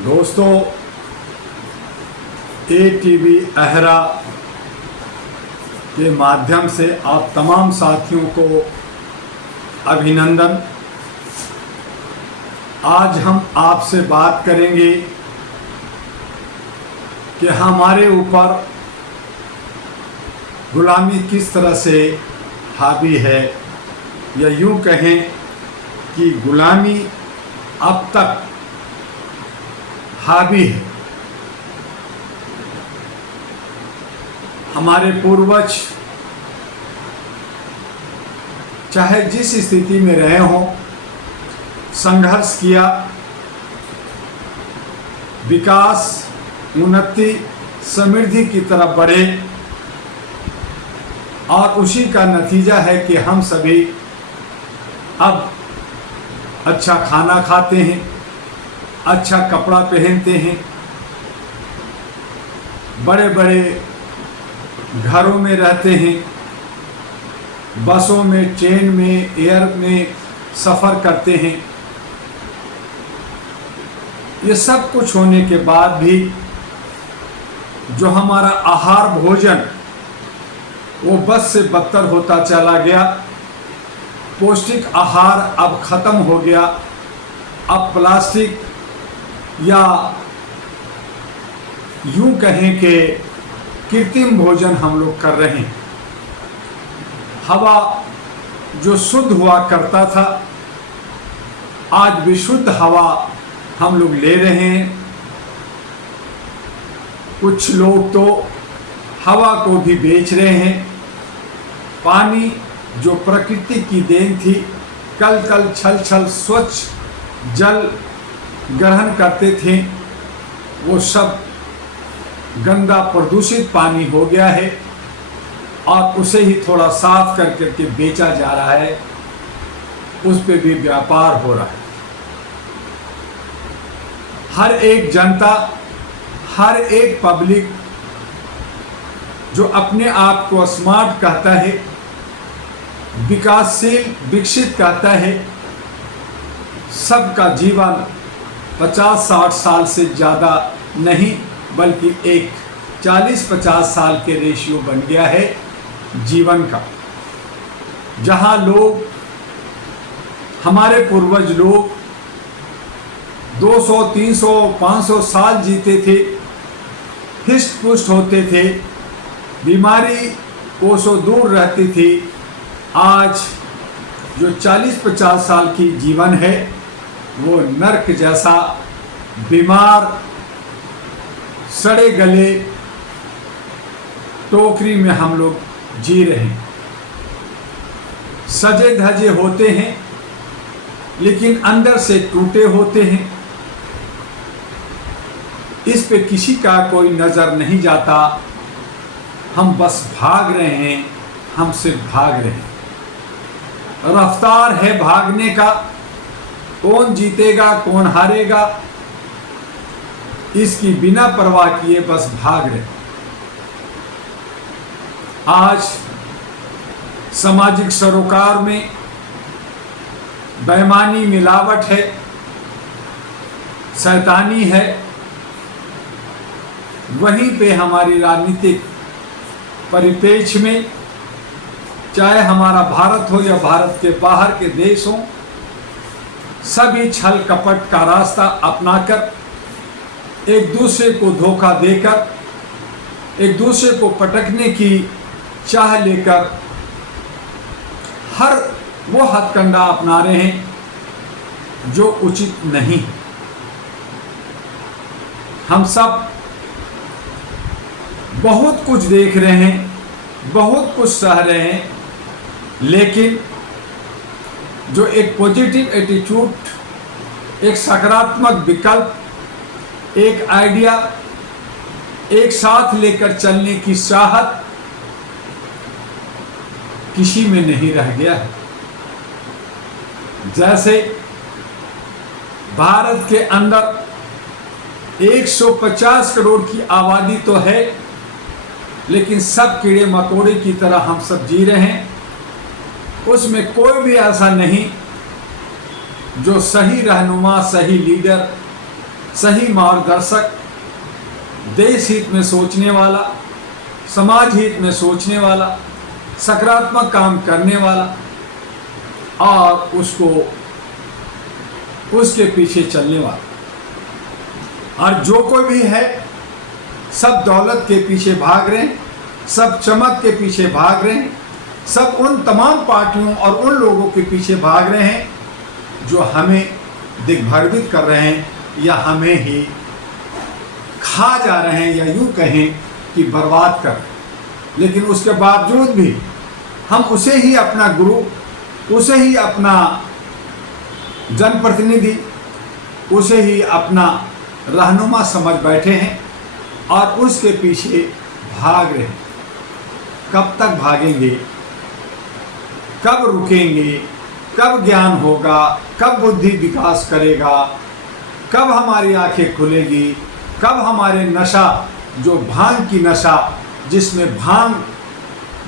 दोस्तों, ATV अहरा के माध्यम से आप तमाम साथियों को अभिनंदन। आज हम आपसे बात करेंगे कि हमारे ऊपर गुलामी किस तरह से हावी है, या यूँ कहें कि गुलामी अब तक हावी है। हमारे पूर्वज चाहे जिस स्थिति में रहे हों, संघर्ष किया, विकास, उन्नति, समृद्धि की तरफ बढ़े, और उसी का नतीजा है कि हम सभी अब अच्छा खाना खाते हैं, अच्छा कपड़ा पहनते हैं, बड़े बड़े घरों में रहते हैं, बसों में, ट्रेन में, एयर में सफ़र करते हैं। ये सब कुछ होने के बाद भी जो हमारा आहार भोजन वो बस से बदतर होता चला गया। पौष्टिक आहार अब ख़त्म हो गया। अब प्लास्टिक या यूँ कहें कि कृत्रिम भोजन हम लोग कर रहे हैं। हवा जो शुद्ध हुआ करता था, आज विशुद्ध हवा हम लोग ले रहे हैं। कुछ लोग तो हवा को भी बेच रहे हैं। पानी जो प्रकृति की देन थी, कल कल छल छल स्वच्छ जल ग्रहण करते थे, वो सब गंदा प्रदूषित पानी हो गया है और उसे ही थोड़ा साफ कर करके बेचा जा रहा है। उस पे भी व्यापार हो रहा है। हर एक जनता, हर एक पब्लिक जो अपने आप को स्मार्ट कहता है, विकासशील, विकसित कहता है, सबका जीवन 50-60 साल से ज़्यादा नहीं बल्कि एक 40-50 साल के रेशियो बन गया है जीवन का। जहाँ लोग, हमारे पूर्वज लोग 200, 300, 500 साल जीते थे, हिष्ट पुष्ट होते थे, बीमारी कोसों दूर रहती थी। आज जो 40-50 साल की जीवन है वो नर्क जैसा, बीमार, सड़े गले टोकरी में हम लोग जी रहे हैं। सजे धजे होते हैं लेकिन अंदर से टूटे होते हैं। इस पे किसी का कोई नज़र नहीं जाता। हम बस भाग रहे हैं, हम सिर्फ भाग रहे हैं। रफ्तार है भागने का, कौन जीतेगा कौन हारेगा इसकी बिना परवाह किए बस भाग रहे। आज सामाजिक सरोकार में बेईमानी, मिलावट है, शैतानी है। वहीं पे हमारी राजनीतिक परिप्रेक्ष्य में, चाहे हमारा भारत हो या भारत के बाहर के देश हों, सभी छल कपट का रास्ता अपनाकर, एक दूसरे को धोखा देकर, एक दूसरे को पटकने की चाह लेकर हर वो हथकंडा अपना रहे हैं जो उचित नहीं है। हम सब बहुत कुछ देख रहे हैं, बहुत कुछ सह रहे हैं, लेकिन जो एक पॉजिटिव एटीट्यूड, एक सकारात्मक विकल्प, एक आइडिया, एक साथ लेकर चलने की चाहत किसी में नहीं रह गया है। जैसे भारत के अंदर 150 करोड़ की आबादी तो है, लेकिन सब कीड़े मकोड़े की तरह हम सब जी रहे हैं। उसमें कोई भी ऐसा नहीं जो सही रहनुमा, सही लीडर सही मार्गदर्शक, देश हित में सोचने वाला, समाज हित में सोचने वाला, सकारात्मक काम करने वाला और उसके पीछे चलने वाला। और जो कोई भी है, सब दौलत के पीछे भाग रहे हैं, सब चमक के पीछे भाग रहे हैं, सब उन तमाम पार्टियों और उन लोगों के पीछे भाग रहे हैं जो हमें दिग्भ्रमित कर रहे हैं या हमें ही खा जा रहे हैं, या यूं कहें कि बर्बाद कर रहे हैं। लेकिन उसके बावजूद भी हम उसे ही अपना गुरु, उसे ही अपना जनप्रतिनिधि, उसे ही अपना रहनुमा समझ बैठे हैं और उसके पीछे भाग रहे हैं। कब तक भागेंगे? कब रुकेंगे? कब ज्ञान होगा? कब बुद्धि विकास करेगा? कब हमारी आंखें खुलेगी? कब हमारे नशा, जो भांग की नशा, जिसमें भांग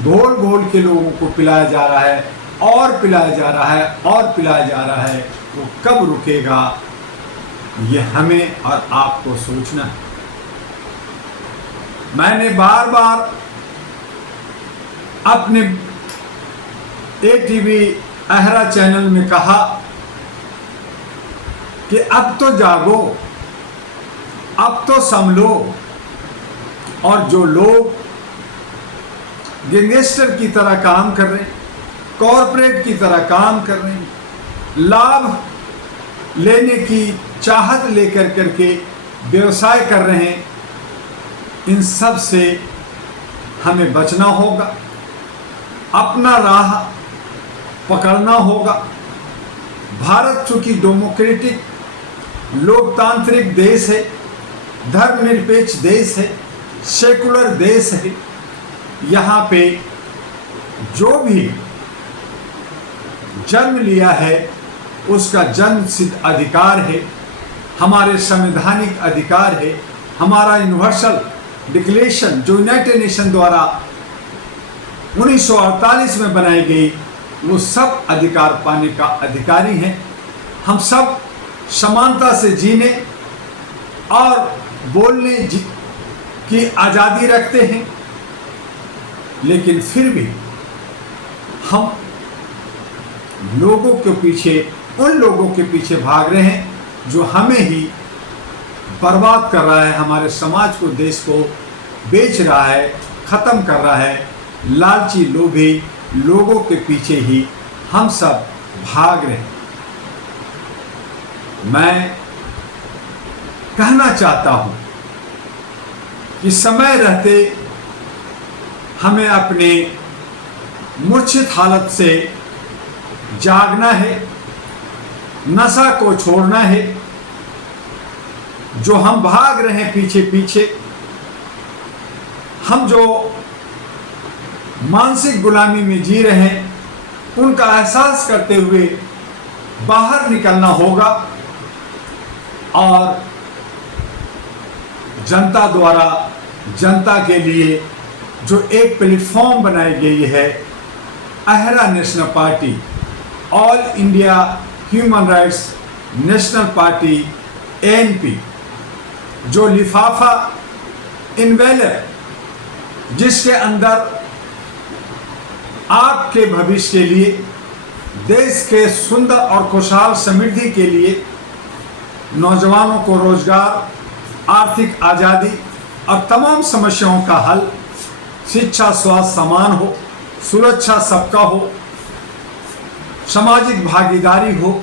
घोल घोल के लोगों को पिलाया जा रहा है और पिलाया जा रहा है और पिलाया जा रहा है, वो कब रुकेगा? ये हमें और आपको सोचना है। मैंने बार बार अपने ATV अहरा चैनल में कहा कि अब तो जागो, अब तो संभलो। और जो लोग गैंगस्टर की तरह काम कर रहे हैं, कॉरपोरेट की तरह काम कर रहे हैं, लाभ लेने की चाहत लेकर करके व्यवसाय कर रहे हैं, इन सब से हमें बचना होगा, अपना राह पकड़ना होगा। भारत चूंकि डेमोक्रेटिक लोकतांत्रिक देश है, धर्मनिरपेक्ष देश है, सेकुलर देश है, यहाँ पे जो भी जन्म लिया है उसका जन्म सिद्ध अधिकार है, हमारे संवैधानिक अधिकार है, हमारा यूनिवर्सल डिक्लेरेशन जो यूनाइटेड नेशन द्वारा 1948 में बनाई गई, वो सब अधिकार पाने का अधिकारी हैं। हम सब समानता से जीने और बोलने की आज़ादी रखते हैं, लेकिन फिर भी हम लोगों के पीछे, उन लोगों के पीछे भाग रहे हैं जो हमें ही बर्बाद कर रहा है, हमारे समाज को, देश को बेच रहा है, ख़त्म कर रहा है। लालची लोभी लोगों के पीछे ही हम सब भाग रहे हैं। मैं कहना चाहता हूं कि समय रहते हमें अपने मूर्छित हालत से जागना है, नशा को छोड़ना है। जो हम भाग रहे हैं पीछे पीछे, हम जो मानसिक गुलामी में जी रहे हैं, उनका एहसास करते हुए बाहर निकलना होगा और जनता द्वारा, जनता के लिए जो एक प्लेटफॉर्म बनाई गई है, अहरा national party, all India human rights national party ANP, जो लिफाफा इनवेलर, जिसके अंदर आपके भविष्य के लिए, देश के सुंदर और खुशहाल समृद्धि के लिए, नौजवानों को रोजगार, आर्थिक आज़ादी और तमाम समस्याओं का हल, शिक्षा स्वास्थ्य समान हो, सुरक्षा सबका हो, सामाजिक भागीदारी हो,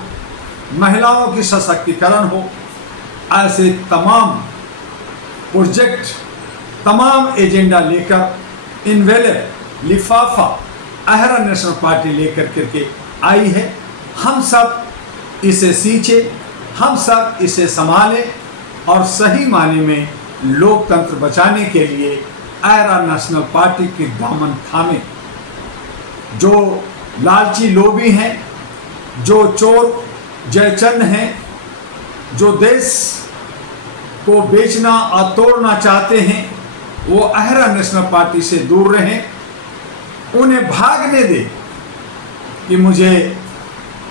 महिलाओं की सशक्तिकरण हो, ऐसे तमाम प्रोजेक्ट, तमाम एजेंडा लेकर इनवेलर लिफाफा अहरा नेशनल पार्टी लेकर करके आई है। हम सब इसे सींचे, हम सब इसे संभालें और सही माने में लोकतंत्र बचाने के लिए अहरा नेशनल पार्टी के दामन थामे। जो लालची लोभी हैं, जो चोर जयचंद हैं, जो देश को बेचना और तोड़ना चाहते हैं, वो अहरा नेशनल पार्टी से दूर रहें। उन्हें भागने दे कि मुझे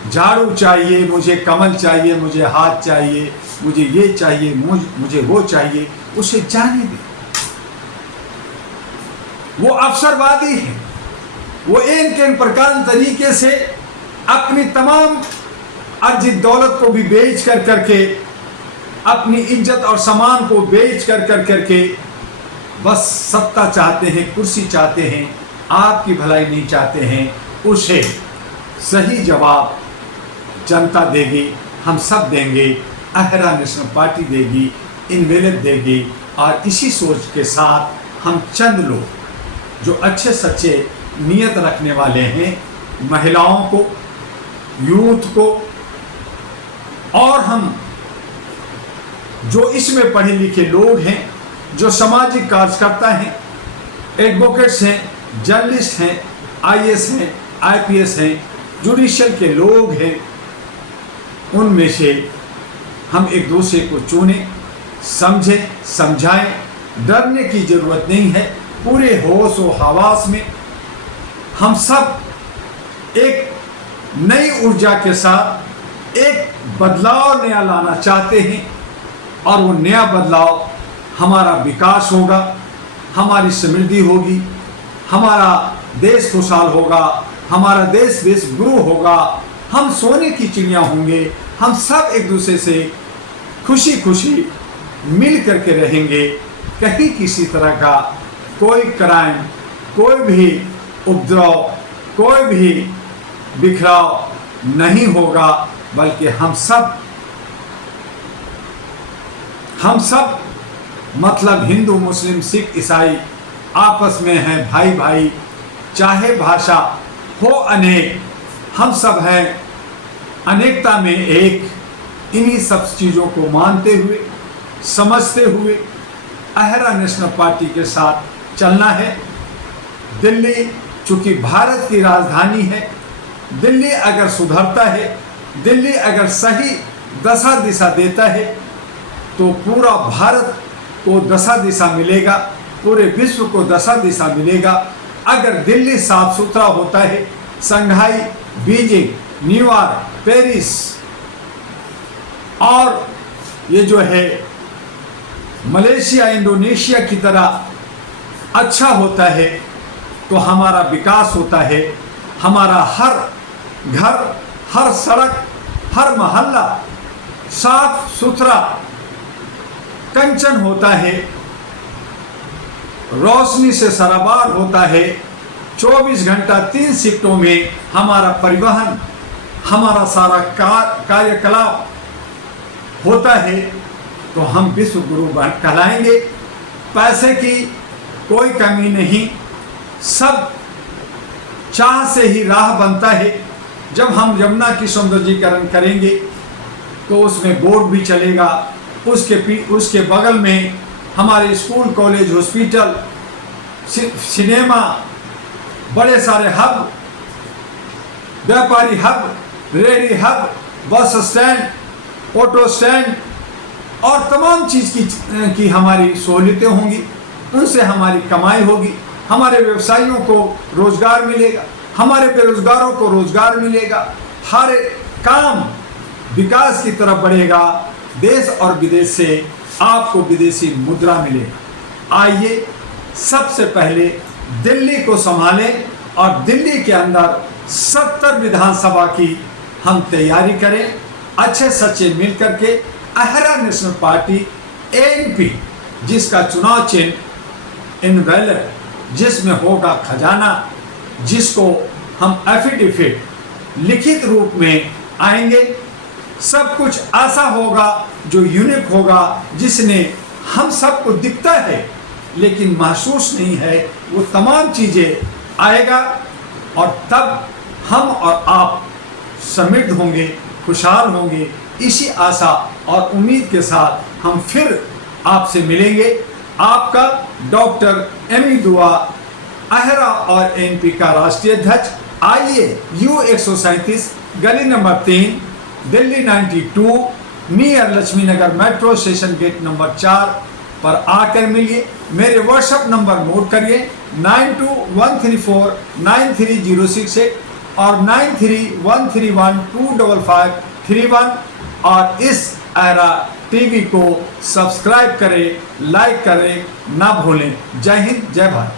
झाड़ू चाहिए, मुझे कमल चाहिए, मुझे हाथ चाहिए, मुझे ये चाहिए, मुझे वो चाहिए, उसे जाने दे। वो अवसरवादी है, वो इन प्रकार तरीके से अपनी तमाम अर्जित दौलत को भी बेच कर करके, अपनी इज्जत और सम्मान को बेच कर करके बस सत्ता चाहते हैं, कुर्सी चाहते हैं, आपकी भलाई नहीं चाहते हैं। उसे सही जवाब जनता देगी, हम सब देंगे, अहरा नेशनल पार्टी देगी, इनवेलेट देगी। और इसी सोच के साथ हम चंद लोग जो अच्छे सच्चे नियत रखने वाले हैं, महिलाओं को, यूथ को, और हम जो इसमें पढ़े लिखे लोग हैं, जो सामाजिक कार्यकर्ता हैं, एडवोकेट्स हैं, जर्नलिस्ट हैं, आईएएस हैं, आईपीएस हैं, जुडिशियल के लोग हैं, उनमें से हम एक दूसरे को चुनें, समझें, समझाएं। डरने की ज़रूरत नहीं है। पूरे होश और हवास में हम सब एक नई ऊर्जा के साथ एक बदलाव नया लाना चाहते हैं, और वो नया बदलाव हमारा विकास होगा, हमारी समृद्धि होगी, हमारा देश खुशहाल होगा, हमारा देश गुरु होगा, हम सोने की चिड़िया होंगे, हम सब एक दूसरे से खुशी खुशी मिल करके रहेंगे। कहीं किसी तरह का कोई क्राइम, कोई भी उपद्रव, कोई भी बिखराव नहीं होगा, बल्कि हम सब मतलब हिंदू, मुस्लिम, सिख, ईसाई आपस में हैं भाई भाई, चाहे भाषा हो अनेक, हम सब हैं अनेकता में एक। इन्हीं सब चीज़ों को मानते हुए, समझते हुए अहरा नेशनल पार्टी के साथ चलना है। दिल्ली चूँकि भारत की राजधानी है, दिल्ली अगर सुधरता है, दिल्ली अगर सही दशा दिशा देता है, तो पूरा भारत को दशा दिशा मिलेगा, पूरे विश्व को दशा दिशा मिलेगा। अगर दिल्ली साफ सुथरा होता है, शंघाई, बीजिंग, न्यूयॉर्क, पेरिस और ये जो है मलेशिया, इंडोनेशिया की तरह अच्छा होता है, तो हमारा विकास होता है। हमारा हर घर, हर सड़क, हर मोहल्ला साफ सुथरा कंचन होता है, रोशनी से सराबार होता है। 24 घंटा 3 शिफ्टों में हमारा परिवहन, हमारा सारा कार्यकलाप होता है, तो हम विश्व गुरु कहलाएंगे। पैसे की कोई कमी नहीं, सब चाह से ही राह बनता है। जब हम यमुना की सौंदर्यीकरण करेंगे तो उसमें बोर्ड भी चलेगा, उसके बगल में हमारे स्कूल, कॉलेज, हॉस्पिटल, सिनेमा, बड़े सारे हब, व्यापारी hub, ready hub, bus stand, auto stand और तमाम चीज़ की हमारी सहूलियतें होंगी। उनसे हमारी कमाई होगी, हमारे व्यवसायियों को रोजगार मिलेगा, हमारे बेरोजगारों को रोजगार मिलेगा, हर काम विकास की तरफ बढ़ेगा। देश और विदेश से आपको विदेशी मुद्रा मिलेगा। आइए सबसे पहले दिल्ली को संभालें और दिल्ली के अंदर 70 विधानसभा की हम तैयारी करें, अच्छे सच्चे मिल करके। अहरा नेशनल पार्टी एनपी, जिसका चुनाव चिन्ह इनवेलर, जिसमें होगा खजाना, जिसको हम एफिडेविट लिखित रूप में आएंगे। सब कुछ ऐसा होगा जो यूनिक होगा, जिसने हम सबको दिखता है लेकिन महसूस नहीं है, वो तमाम चीज़ें आएगा। और तब हम और आप समृद्ध होंगे, खुशहाल होंगे। इसी आशा और उम्मीद के साथ हम फिर आपसे मिलेंगे। आपका डॉक्टर एमी दुआ, अहरा और एनपी का राष्ट्रीय अध्यक्ष। आइए U137 गली नंबर 3, दिल्ली 92 नियर लक्ष्मी नगर मेट्रो स्टेशन गेट नंबर 4 पर आकर मिलिए। मेरे व्हाट्सएप नंबर नोट करिए 9213493068। और 9313125531 और इस एरा टीवी को सब्सक्राइब करें, लाइक करें ना भूलें। जय हिंद, जय भारत।